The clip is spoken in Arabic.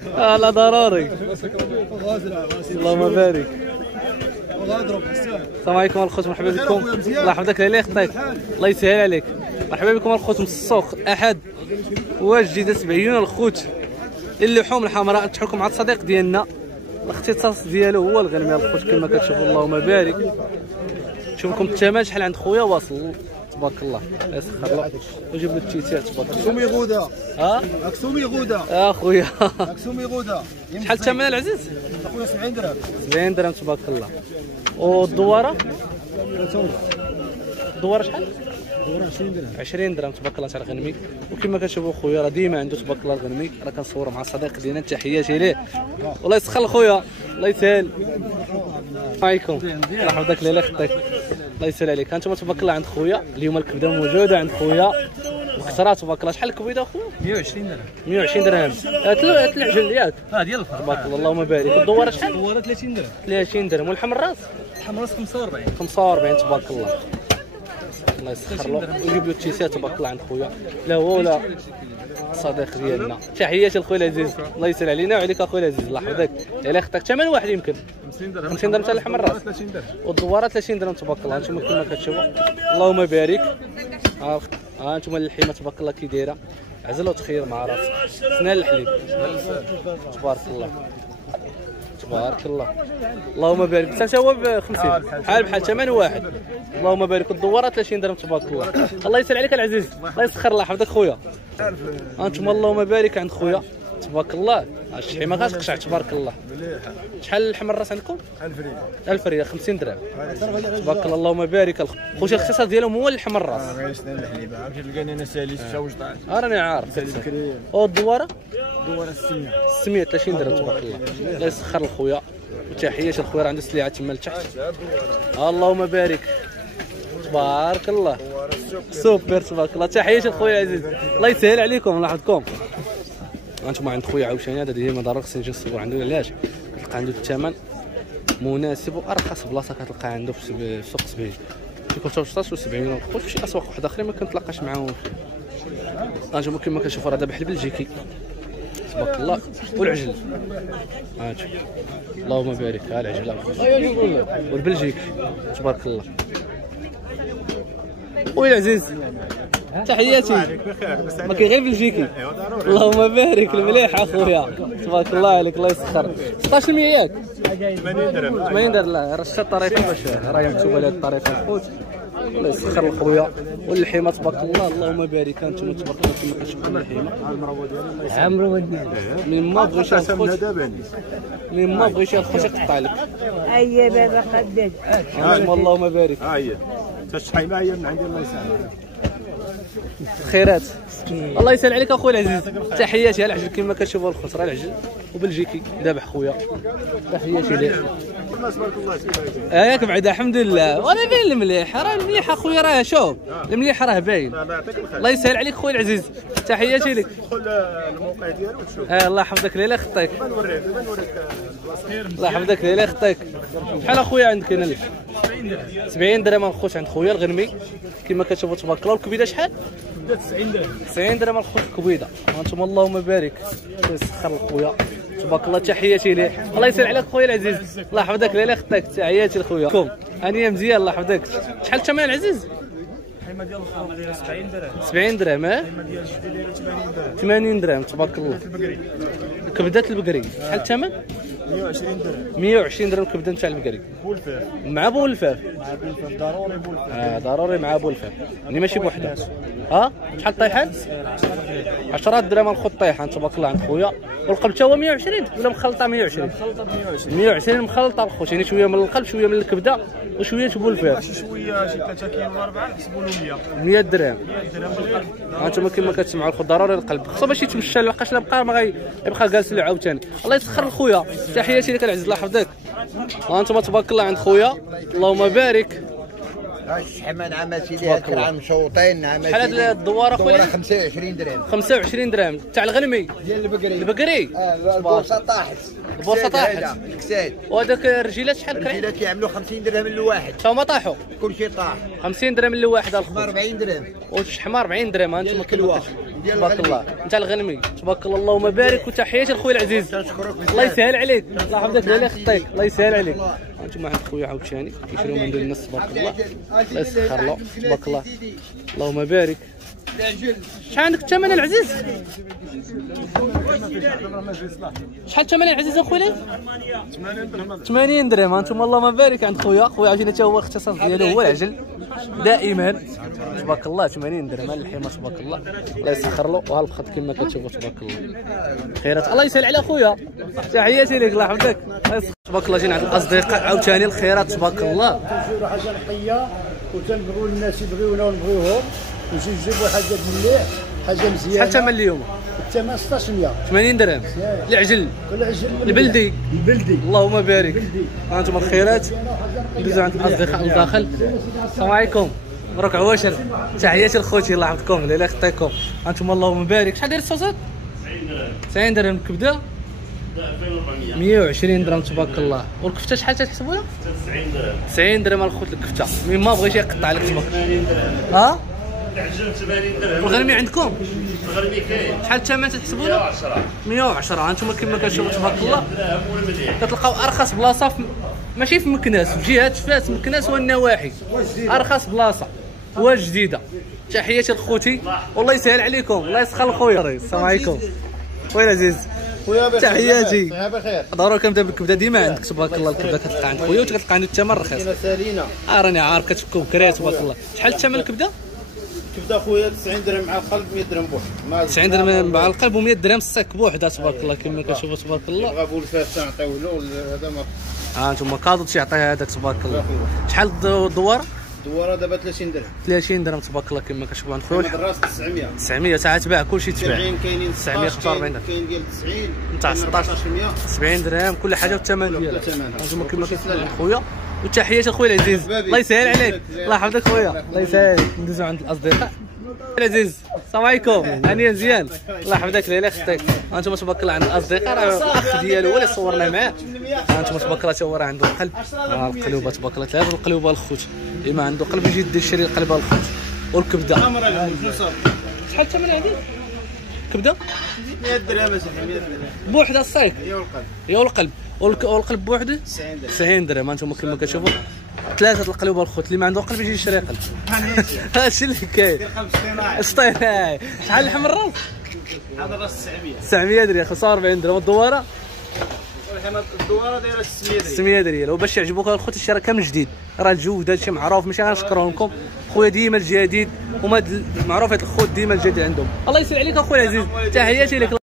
لا ضروري. اللهم بارك. السلام عليكم الخوت، مرحبا بكم. الله يحفظك الله يخطيك، الله يسهل عليك. مرحبا بكم الخوت من السوق احد واجده 70 الخوت. اللحوم الحمراء نفتحوا لكم مع الصديق ديالنا، الاختصاص ديالو هو الغنميه الخوت كما كتشوفوا. اللهم بارك. نشوف لكم الثمن شحال عند خويا واصل تبارك الله. يسخر له وجيب له التيتات تبارك الله. اكسومي غوده اكسومي غوده اخويا اكسومي غوده. شحال الثمن العزيز؟ اخويا 70 درهم. 70 درهم تبارك الله. والدواره؟ الدواره شحال؟ الدوره 20 درهم. 20 درهم تبارك الله تاع الغنمي. وكما كتشوفوا خويا راه ديما عنده تبارك الله الغنمي، راه كنصوروا مع الصديق ديالنا. تحياتي ليه، والله يسخر خويا، الله يسهل. السلام عليكم، الله يحفظك الله يخطيك، الله يسهل عليك. انتم تبارك الله عند خويا اليوم الكبده موجوده عند خويا وكثرات تبارك الله. شحال الكبده اخويا؟ 120 درهم. 120 درهم. ثلاث العجل ياك؟ ديال الفرق تبارك الله اللهم بارك. الدواره شحال؟ الدوره 30 درهم. 30 درهم. والحمر الراس؟ الحمر راس 45. 45 تبارك الله. الله يسخر له ويجيب له التيسات تبارك الله عند خويا. لا هو ولا صديق ديالنا. تحياتي لخويا العزيز، الله يسهل علينا وعليك اخويا العزيز، الله يحفظك. الله يخطيك. ثمن واحد يمكن 50 درهم. 50 درهم تاع الحمر الراس. 30 درهم. والدواره 30 درهم تبارك الله. انتم كما كتشوفوا اللهم بارك. ها انتم اللحيمه تبارك الله كي دايره، عزل وتخير مع راسك. سنان الحليب تبارك الله تبارك الله. اللهم بارك. حتى هو ب 50 بحال ثمن واحد. اللهم بارك. الدواره 30 درهم تبارك الله. الله يسهل عليك العزيز، الله يسخر الله يحفظك خويا. انتم اللهم بارك عند خويا تبارك الله. الشحيمه كتقشع تبارك الله. شحال الحمر الراس عندكم؟ 1000 ريال. 1000 ريال 50 درهم تبارك الله. اللهم بارك. خويا الاختصاص ديالهم هو اللحم الراس. غير الحليب عرفتي تلقاني انا سالي 16. راني عارف. والدواره؟ الدوره 600. 630 درهم تبارك الله. الله يسخر لخويا وتحياتي لخويا، راه عنده سليعه تما لتحت. اللهم بارك تبارك الله. سوبر تبارك الله. تحياتي لخويا العزيز، الله يسهل عليكم الله يحفظكم. انتم عند خويا عاوتاني هذا ديما ضروري خصني نجي نصور عنده. علاش؟ كتلقى عنده الثمن مناسب وارخص بلاصه كتلقى عنده في سوق 70. كيكون 16 و70 الخوت. في اسواق واحده اخرى ما كنتلاقاش معاهم. انتم كما كتشوفوا راه ذبح البلجيكي تبارك الله والعجل. هاتشوف اللهم بارك. ها العجله والبلجيك تبارك الله. خويا العزيز تحياتي. ما كاين غير بلجيكي. اللهم بارك. المليح اخويا تبارك الله عليك، الله يسخر. 16 ياك؟ 80 درهم. 80 درهم. لا رشت الطريقه باش راهي مكتوبه لهاد الطريقه الخوت. الله يسخر لخويا. واللحيمه تبارك الله اللهم بارك. انتم تبارك الله كما كتشوفوا اللحيمه عمرو من ما بغيتي الخوت، من ما بغيتي الخوت يقطع لك. اي بابا قداد. اللهم بارك. ها هي الشحيمه هي من عندي الله يسلمك. خيرات الله يسهل عليك اخويا العزيز. تحياتي. العجل كما كتشوفوا الخوت راه العجل وبلجيكي ذابح خويا. تحياتي ليه. تبارك الله ياك بعدا الحمد لله. وانا باين المليح، راه المليح اخويا، راه شوف المليح راه باين. الله يعطيك الخير. الله يسهل عليك خويا العزيز. تحياتي لك. دخل الموقع ديالو وتشوف. الله يحفظك ليلى خطيك. نوريك الله يحفظك ليلى خطيك. شحال اخويا عندك هنا؟ 70 درهم الخوت عند خويا الغنمي كما كتشوفوا تبارك الله. والكبيده شحال؟ 90 درهم. 90 درهم الخوت الكبيده. انتم اللهم بارك. يسخر خويا تبارك الله. تحياتي ليه، الله يسهل عليك خويا العزيز، الله يحفظك ليلى خطيك. تحياتي لخويا. هانيه مزيان الله يحفظك. شحال الثمن العزيز؟ الحيمه ديال الخروف دايره 70 درهم. 70 درهم. الحيمه ديال الجدي دايره 80 درهم. 80 درهم تبارك الله. البقري كبده البقري شحال الثمن؟ 120 درهم. 120 درهم كبده نتاع البقري بولفاف مع بولفاف. مع بولفاف ضروري بولفاف. ضروري مع بولفاف يعني ماشي بوحده. شحال طيحان؟ 10 درهم الخوت طيحان تبارك الله عند خويا. والقلب حتى هو 120 ولا مخلطه 120؟ خلطه 120. 120 مخلطه الخوت، يعني شويه من القلب شويه من الكبده وشويه بولفاف. شي شويه شي 3 كيلو ولا 4 نحسبوا له 100. 100 درهم. 100 درهم بالقلب. هانتوما كما كتسمعوا الخوت ضروري القلب خصو باش يتمشى. لابقاش لا بقى ما غيبقى جالس له عاوتاني. الله يسخر لخويا. تحياتي لك العزيز الله يحفظك. هانتوما تبارك الله عند خويا اللهم بارك. الشحمه نعم سيدي الكرام مشوطين نعم. شحال هاد الدواره خويا؟ 25 درهم. 25 درهم تاع الغنمي ديال البقري. البقري. البورصه طاحت. البورصه طاحت. الكساد. وهذاك الرجيلات شحال كاين؟ الرجيلات كيعملوا 50 درهم لواحد. تا هما طاحوا. كلشي طاح. 50 درهم لواحد الخوت. 40 درهم. والشحمه 40 درهم. هانتوما الكلوه. تبارك الله انت الغنمي تبارك الله اللهم بارك وتحياتي لخويا العزيز الله يسهل عليك الله يحفظك لا خطيك الله يسهل عليك انتم عند خويا عاوتاني كيشريو من دون الناس تبارك الله الله يسخر له تبارك الله اللهم بارك شحال عندك الثمن العزيز شحال الثمن العزيز اخويا 80 درهم انتم اللهم بارك عند خويا عاوتاني حتى هو الاختصاص ديالو هو العجل دائما تبارك الله 80 درهم الحمى تبارك الله الله يسخر له وها الفخذ كما كتشوفوا تبارك الله خيرات الله يسهل على خويا تحياتي لك الله يحفظك تبارك الله جينا عند الاصدقاء عاوتاني الخيرات تبارك الله تنزوروا حاجه نقيه وتنبغيو الناس يبغيونا ونبغيوهم ونجيبوا حاجه مليح حاجه مزيانه. شحال الثمن اليوم؟ الثمن 1600 80 درهم العجل البلدي اللهم بارك انتم الخيرات ندوزو عند الاصدقاء الداخل. السلام عليكم مبروك عواشر تحياتي لخوتي الله يحفظكم الله يخطيكم انتم اللهم بارك. شحال داير الصوصات؟ 90 درهم الكبده 120 درهم تبارك الله. والكفته شحال تحسبوها؟ 90 درهم الخوت الكفته مين ما بغيتي يقطع لك تبارك. ها العجل 80 درهم. الغرمي عندكم؟ الغرمي كاين. شحال الثمن تحسبوها؟ 110 انتم كما كتشوفوا تبارك الله كتلقاو ارخص بلاصه ماشي في مكناس في جهه فاس مكناس والنواحي ارخص بلاصه وجديده. تحياتي لخوتي والله يسهل عليكم الله يسخر خويا. السلام عليكم خويا العزيز تحياتي ضروري كنبدا بالكبده ديما عندك تبارك الله. الكبده كتلقى عند خويا وكتلقى عند الثمن رخيص. راني عارف كتفكوا بكري تبارك الله. شحال الثمن الكبده؟ كبده خويا 90 درهم مع القلب 100 درهم بوحد. 90 درهم مع القلب و100 درهم الساك بوحده تبارك الله كما كتشوفوا تبارك الله. بغا بولفاس نعطيو له هذا ما انتم كادو تيعطي هذاك تبارك الله. شحال الدواره؟ الدواره دابا 30 درهم 30 درهم تبارك الله كما كتشوفوا عند خويا. الراس 900 900 ساعه تباع كلشي تباع. 70 كاينين 945 درهم كاين ديال 90 نتاع 1600 70 درهم كل حاجه والثمن ديالها. انتم كما كتشوفوا خويا وتحياتي لخويا العزيز الله يسهل عليك الله يحفظك خويا الله يسهل. ندوزو عند الاصدقاء العزيز. السلام عليكم هانيه مزيان الله يحفظك الله يخطيك. انتم تبارك الله عند الاصدقاء راه الاخ ديالو هو اللي صورنا معاه. انتم تبارك الله تا هو راه عنده قلب القلوبه تبارك الله ثلاثه القلوبه الخوت اللي ما عنده قلب يجي دير شري القلبه الخوت والكبده. شحال الثمن هذه كبده؟ 100 درهم 100 درهم بوحده الصايك هي والقلب والقلب بوحده 90 درهم. انتم كما كتشوفوا ثلاثه القلوب الخوت اللي ما عنده قلب يجي يشري قلب. هادشي اللي كاين. شطيناي شحال لحم الراس؟ هذا راس 900 درهم 45 درهم. الدواره الدواره دايره 600 درهم 600 ريال. وباش يعجبوك الخوت الشرا كامل جديد راه الجود هادشي معروف ماشي غنشكرهم لكم خويا ديما الجديد وما معروف هاد الخوت ديما الجديد عندهم. الله يسهل عليك اخويا العزيز تحياتي لك.